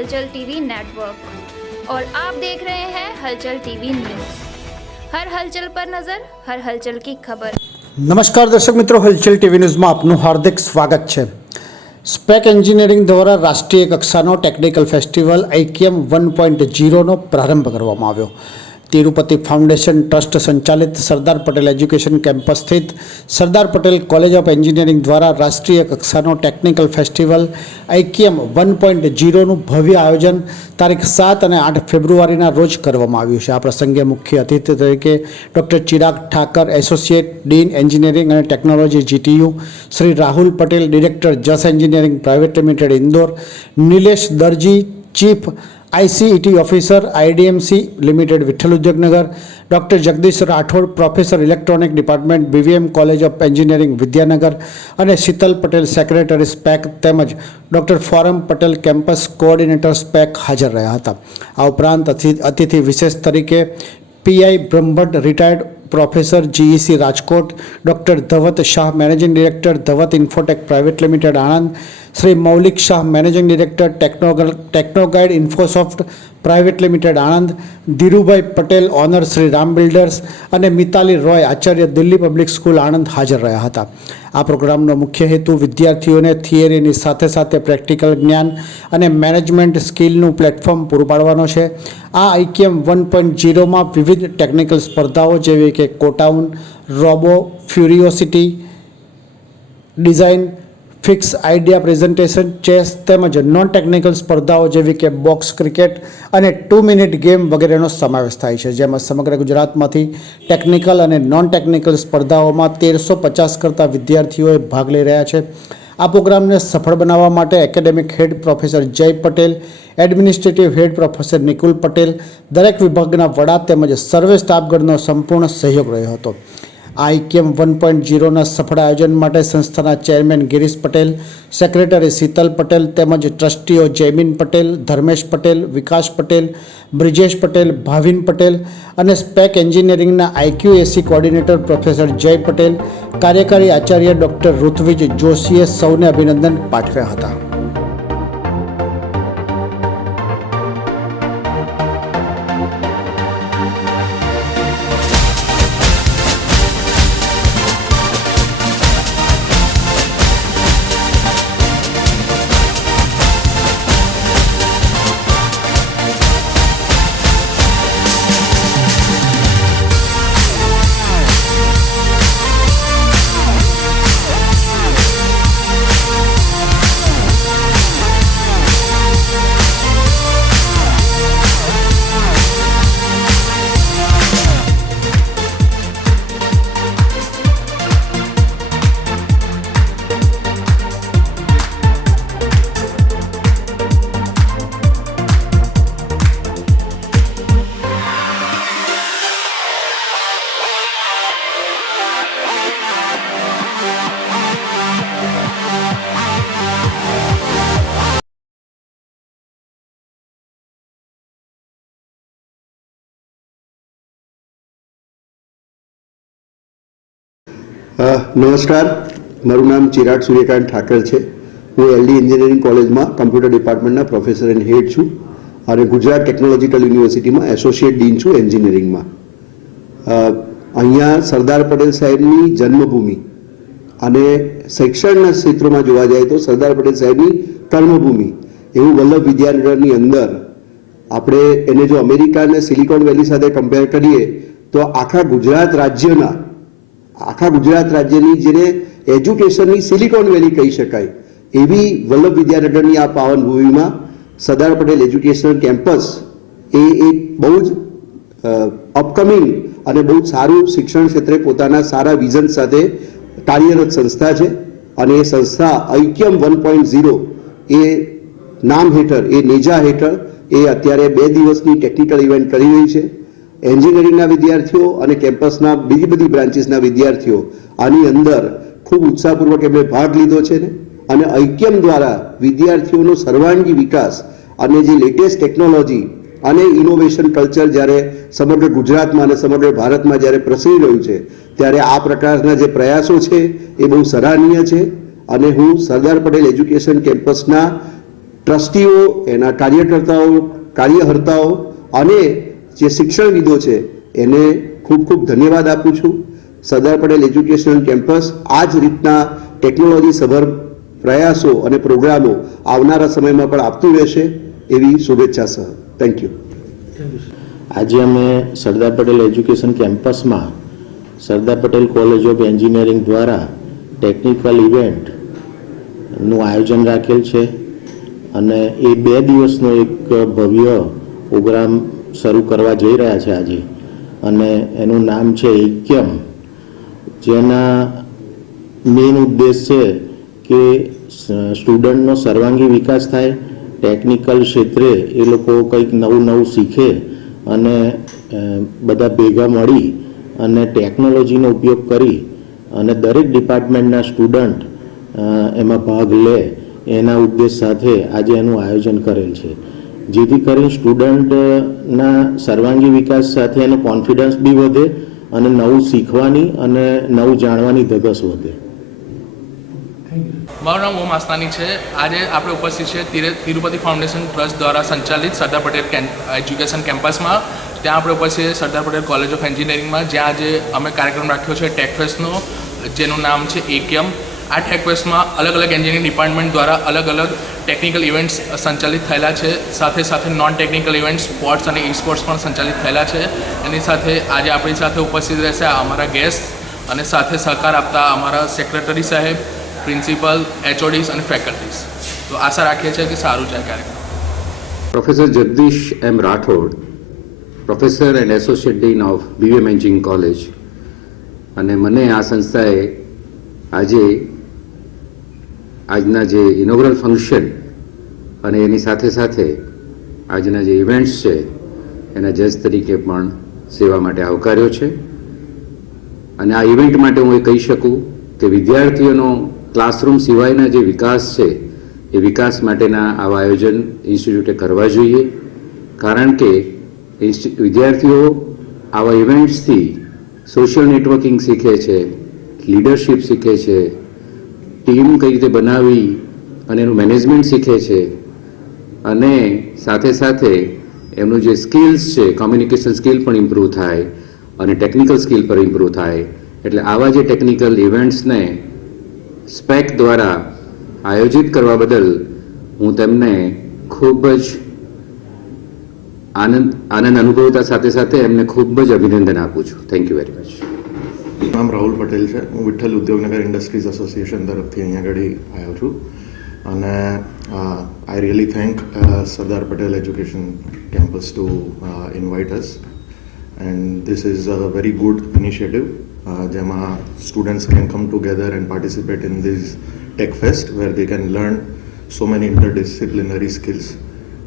हलचल TV network और आप देख रहे हैं हलचल टीवी न्यूज़। हर हलचल पर नजर, हर हलचल की खबर। नमस्कार दर्शक मित्रों, हलचल टीवी न्यूज़ में आपનું हार्दिक स्वागत છે। સ્પેક એન્જિનિયરિંગ દ્વારા રાષ્ટ્રીય કક્ષાનો ટેકનિકલ ફેસ્ટિવલ આઈક્યમ 1.0નો પ્રારંભ કરવામાં આવ્યો। તિરુપતિ ફાઉન્ડેશન ટ્રસ્ટ સંચાલિત સરદાર પટેલ એજ્યુકેશન કેમ્પસ સ્થિત સરદાર પટેલ કોલેજ ઓફ એન્જિનિયરિંગ દ્વારા રાષ્ટ્રીય કક્ષાનો ટેકનિકલ ફેસ્ટિવલ આઈક્યમ 1.0નું ભવ્ય આયોજન તારીખ 7 અને 8 ફેબ્રુઆરીના રોજ કરવામાં આવ્યું છે। આ પ્રસંગે મુખ્ય અતિથિ તરીકે doctor Chirag Thakar, associate dean engineering અને technology GTU, Shri Rahul Patel, director જસ engineering private limited Indore, Nilesh Darji, chief ICET officer IDMC limited Vitthal Udyognagar, doctor Jagdish Rathod, professor electronic department BVM college of engineering Vidyanagar અને શીતલ પટેલ, સેક્રેટરી સ્પેક, તેમજ doctor Foram Patel, campus coordinator SPEC હાજર રહ્યા હતા। આ ઉપરાંત અતિથિ વિશેષ તરીકે PI Brahmbhatt, retired professor GEC Rajkot, doctor ધવત Shah, managing director Dhavat infotech private limited Anand, Shri Maulik Shah, managing director technoguide infosoft private limited Anand, Dhirubhai Patel, owner Shri Ram builders અને મિતાલી રોય, આચાર્ય દિલ્હી પબ્લિક સ્કૂલ આણંદ હાજર રહ્યા હતા। આ પ્રોગ્રામનો મુખ્ય હેતુ વિદ્યાર્થીઓને થિયરીની સાથે સાથે પ્રેક્ટિકલ જ્ઞાન અને મેનેજમેન્ટ સ્કિલનું પ્લેટફોર્મ પૂરું પાડવાનો છે। આ આઈક્યમ 1.0માં વિવિધ ટેકનિકલ સ્પર્ધાઓ જેવી કે કોટાઉન, robo, furiosity, design, fix idea presentation, chess તેમજ નોન ટેકનિકલ સ્પર્ધાઓ જેવી કે બોક્સ ક્રિકેટ અને 2 મિનિટ ગેમ વગેરેનો સમાવેશ થાય છે, જેમાં સમગ્ર ગુજરાતમાંથી ટેકનિકલ અને નોન ટેકનિકલ સ્પર્ધાઓમાં 1350 કરતાં વિદ્યાર્થીઓએ ભાગ લઈ રહ્યા છે। આ પ્રોગ્રામને સફળ બનાવવા માટે એકેડેમિક હેડ પ્રોફેસર જય પટેલ, એડમિનિસ્ટ્રેટિવ હેડ પ્રોફેસર નિકુલ પટેલ, દરેક વિભાગના વડા તેમજ સર્વે સ્ટાફગણનો સંપૂર્ણ સહયોગ રહ્યો હતો। આ આઈક્યમ 1.0ના સફળ આયોજન માટે સંસ્થાના ચેરમેન ગિરીશ પટેલ, સેક્રેટરી શીતલ પટેલ તેમજ ટ્રસ્ટીઓ જયમીન પટેલ, ધર્મેશ પટેલ, વિકાસ પટેલ, બ્રિજેશ પટેલ, ભાવિન પટેલ અને સ્પેક એન્જિનિયરિંગના IQAC કોઓર્ડિનેટર પ્રોફેસર જય પટેલ, કાર્યકારી આચાર્ય ડૉક્ટર ઋત્વિજ જોશીએ સૌને અભિનંદન પાઠવ્યા હતા। નમસ્કાર, મારું નામ ચિરાગ સૂર્યકાંત ઠાકર છે। હું LD એન્જિનિયરિંગ કોલેજમાં કમ્પ્યુટર ડિપાર્ટમેન્ટના પ્રોફેસર એન્ડ હેડ છું અને ગુજરાત ટેકનોલોજીકલ યુનિવર્સિટીમાં એસોસિએટ ડીન છું એન્જિનિયરિંગમાં। અહીંયા સરદાર પટેલ સાહેબની જન્મભૂમિ અને શિક્ષણના ક્ષેત્રમાં જોવા જાય તો સરદાર પટેલ સાહેબની કર્મભૂમિ એવું વલ્લભ વિદ્યાનગરની અંદર આપણે એને જો અમેરિકા અને સિલિકોન વેલી સાથે કમ્પેર કરીએ તો આખા ગુજરાત રાજ્યની જેને એજ્યુકેશનની સિલિકોન વેલી કહી શકાય એવી વલ્લભ વિદ્યાનગરની આ પાવન ભૂમિમાં સરદાર પટેલ એજ્યુકેશનલ કેમ્પસ એ એક બહુ જ અપકમિંગ અને બહુ સારું શિક્ષણ ક્ષેત્રે પોતાના સારા વિઝન સાથે કાર્યરત સંસ્થા છે અને એ સંસ્થા આઈક્યમ 1.0 એ નામ હેઠળ, એ નેજા હેઠળ એ અત્યારે 2 દિવસની ટેકનિકલ ઇવેન્ટ કરી રહી છે। એન્જિનિયરિંગના વિદ્યાર્થીઓ અને કેમ્પસના બીજી બધી બ્રાન્ચીસના વિદ્યાર્થીઓ આની અંદર ખૂબ ઉત્સાહપૂર્વક એમણે ભાગ લીધો છે ને અને આઈક્યમ દ્વારા વિદ્યાર્થીઓનો સર્વાંગી વિકાસ અને જે લેટેસ્ટ ટેકનોલોજી અને ઇનોવેશન કલ્ચર જ્યારે સમગ્ર ગુજરાતમાં અને સમગ્ર ભારતમાં જ્યારે પ્રસરી રહ્યું છે ત્યારે આ પ્રકારના જે પ્રયાસો છે એ બહુ સરાહનીય છે અને હું સરદાર પટેલ એજ્યુકેશન કેમ્પસના ટ્રસ્ટીઓ, એના કાર્યકર્તાઓ, કાર્યહર્તાઓ અને જે શિક્ષણવિદો છે એને ખૂબ ખૂબ ધન્યવાદ આપું છું. સરદાર પટેલ એજ્યુકેશનલ કેમ્પસ આ જ રીતના ટેકનોલોજી સભર પ્રયાસો અને પ્રોગ્રામો આવનારા સમયમાં પણ આપતું રહેશે એવી શુભેચ્છા સહ. Thank you. આજે અમે સરદાર પટેલ એજ્યુકેશન કેમ્પસમાં સરદાર પટેલ કોલેજ ઓફ એન્જિનિયરિંગ દ્વારા ટેકનિકલ ઇવેન્ટનું આયોજન રાખેલ છે અને એ 2 દિવસનો એક ભવ્ય પ્રોગ્રામ શરૂ કરવા જઈ રહ્યા છે આજે, અને એનું નામ છે એક્યમ, જેના મેઇન ઉદ્દેશ છે કે સ્ટુડન્ટનો સર્વાંગી વિકાસ થાય, ટેકનિકલ ક્ષેત્રે એ લોકો કંઈક નવું શીખે અને બધા ભેગા મળી અને ટેકનોલોજીનો ઉપયોગ કરી અને દરેક ડિપાર્ટમેન્ટના સ્ટુડન્ટ એમાં ભાગ લે, એના ઉદ્દેશ સાથે આજે એનું આયોજન કરેલ છે, જેથી કરીને સ્ટુડન્ટના સર્વાંગી વિકાસ સાથે એનો કોન્ફિડન્સ બી વધે અને નવું શીખવાની અને નવું જાણવાની ધગશ વધે. મારું નામ ઓમ આસ્તાની છે. આજે આપણે ઉપસ્થિત છે તિરુપતિ ફાઉન્ડેશન ટ્રસ્ટ દ્વારા સંચાલિત સરદાર પટેલ એજ્યુકેશન કેમ્પસમાં. ત્યાં આપણે ઉપસ્થિત છે સરદાર પટેલ કોલેજ ઓફ એન્જિનિયરિંગમાં, જ્યાં આજે અમે કાર્યક્રમ રાખ્યો છે ટેકફેસ્ટનો, જેનું નામ છે એક્યમ. આ ટેકફેસ્ટમાં અલગ અલગ એન્જિનિયરિંગ ડિપાર્ટમેન્ટ દ્વારા અલગ અલગ ટેકનિકલ ઇવેન્ટ્સ સંચાલિત થયેલા છે. સાથે સાથે નોન ટેકનિકલ ઇવેન્ટ્સ, સ્પોર્ટ્સ અને ઈ સ્પોર્ટ્સ પણ સંચાલિત થયેલા છે. એની સાથે આજે આપણી સાથે ઉપસ્થિત રહેશે અમારા ગેસ્ટ અને સાથે સહકાર આપતા અમારા સેક્રેટરી સાહેબ, પ્રિન્સિપલ, HODs અને ફેકલ્ટીઝ. તો આશા રાખીએ છીએ કે સારું જાય કાર્યક્રમ. Professor Jagdish M. Rathod, Professor and Associate Dean of BVM Engineering College, અને મને આ સંસ્થાએ આજે આજના જે ઇનોગ્રલ ફંક્શન અને એની સાથે સાથે આજના જે ઇવેન્ટ્સ છે એના જજ તરીકે પણ સેવા માટે આવકાર્યો છે. અને આ ઇવેન્ટ માટે હું એ કહી શકું કે વિદ્યાર્થીઓનો ક્લાસરૂમ સિવાયના જે વિકાસ છે એ વિકાસ માટેના આવા આયોજન ઇન્સ્ટિટ્યૂટે કરવા જોઈએ, કારણ કે વિદ્યાર્થીઓ આવા ઇવેન્ટ્સથી સોશિયલ નેટવર્કિંગ શીખે છે, લીડરશિપ શીખે છે, ટીમ કઈ રીતે બનાવવી અને એનું મેનેજમેન્ટ શીખે છે, અને સાથે સાથે એમનું જે સ્કિલ્સ છે, કોમ્યુનિકેશન સ્કિલ પણ ઇમ્પ્રૂવ થાય અને ટેકનિકલ સ્કિલ પર ઇમ્પ્રૂવ થાય. એટલે આવા જે ટેકનિકલ ઇવેન્ટ્સને સ્પેક દ્વારા આયોજિત કરવા બદલ હું તેમને ખૂબ જ આનંદ અનુભવતા સાથે સાથે એમને ખૂબ જ અભિનંદન આપું છું. Thank you very much. નામ રાહુલ પટેલ છે. હું વિઠ્ઠલ ઉદ્યોગનગર ઇન્ડસ્ટ્રીઝ એસોસિએશન તરફથી અહીંયા આગળ આવ્યો છું, અને I really thank Sardar Patel education campus to invite us, and this is a very good initiative જેમાં students can come together and participate in this tech fest where they can learn so many interdisciplinary skills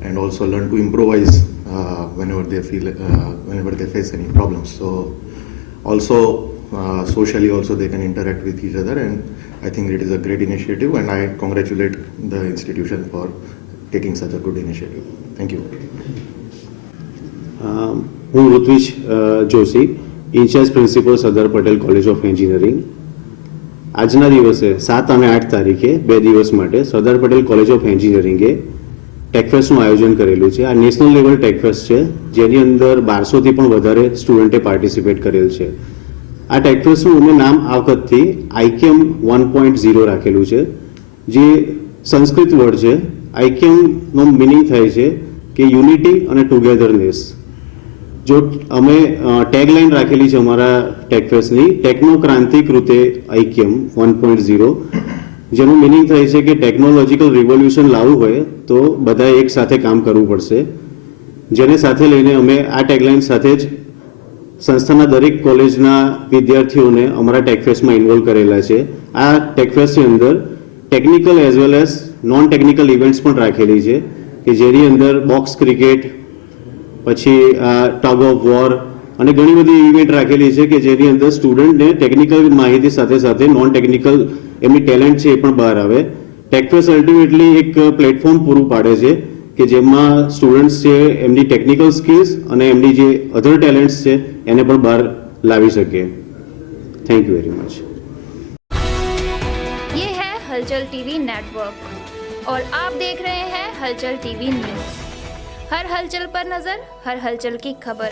and also learn to improvise whenever they face any problems. So also socially also they can interact with each other, and I think it is a great initiative, and I congratulate the institution for taking such a good initiative. Thank you. હું Ritvij Joshi, incharge principal Sardar Patel college of engineering. આજના દિવસે 7 અને 8 તારીખે 2 દિવસ માટે Sardar Patel college of એન્જિનિયરિંગે ટેકફેસ્ટનું આયોજન કરેલું છે. આ નેશનલ લેવલ ટેકફેસ્ટ છે, જેની અંદર 1200થી પણ વધારે સ્ટુડન્ટે પાર્ટિસિપેટ કરેલ છે. આ ટેકફેસ્ટનું અમે નામ આ વખતથી આઈકેમ 1.0 રાખેલું છે, જે સંસ્કૃત વર્ડ છે. આઈકેમનો મિનિંગ થાય છે કે યુનિટી અને ટુગેધરનેસ. જો અમે ટેગલાઇન રાખેલી છે અમારા ટેકફેસ્ટની, ટેકનોક્રાંતિ કૃતે ઐક્યમ 1.0, જેનું મિનિંગ થાય છે કે ટેકનોલોજીકલ રિવોલ્યુશન લાવવું હોય તો બધાએ એક સાથે કામ કરવું પડશે. જેને સાથે લઈને અમે આ ટેગલાઇન સાથે જ સંસ્થાના દરેક કોલેજના વિદ્યાર્થીઓને અમારા ટેકફેસ્ટમાં ઇન્વોલ્વ કરેલા છે. આ ટેકફેસ્ટની અંદર technical as well as non technical events પણ રાખેલી છે, કે જેની અંદર બોક્સ ક્રિકેટ, પછી ટગ ઓફ વોર અને ઘણી બધી ઇવેન્ટ રાખેલી છે, કે જેની અંદર સ્ટુડન્ટને ટેકનિકલ માહિતી સાથે સાથે નોન ટેકનિકલ એમની ટેલેન્ટ છે એ પણ બહાર આવે. ટેકફેસ્ટ અલ્ટિમેટલી એક પ્લેટફોર્મ પૂરું પાડે છે કે જેમાં સ્ટુડન્ટ્સ છે એમની ટેકનિકલ સ્કિલ્સ અને એમની જે અધર ટેલેન્ટ્સ છે એને પણ બહાર લાવી શકે. Thank you very much. ये है हलचल टीवी नेटवर्क और आप देख रहे हैं हलचल टीवी न्यूज़। हर हलचल पर नज़र, हर हलचल की खबर।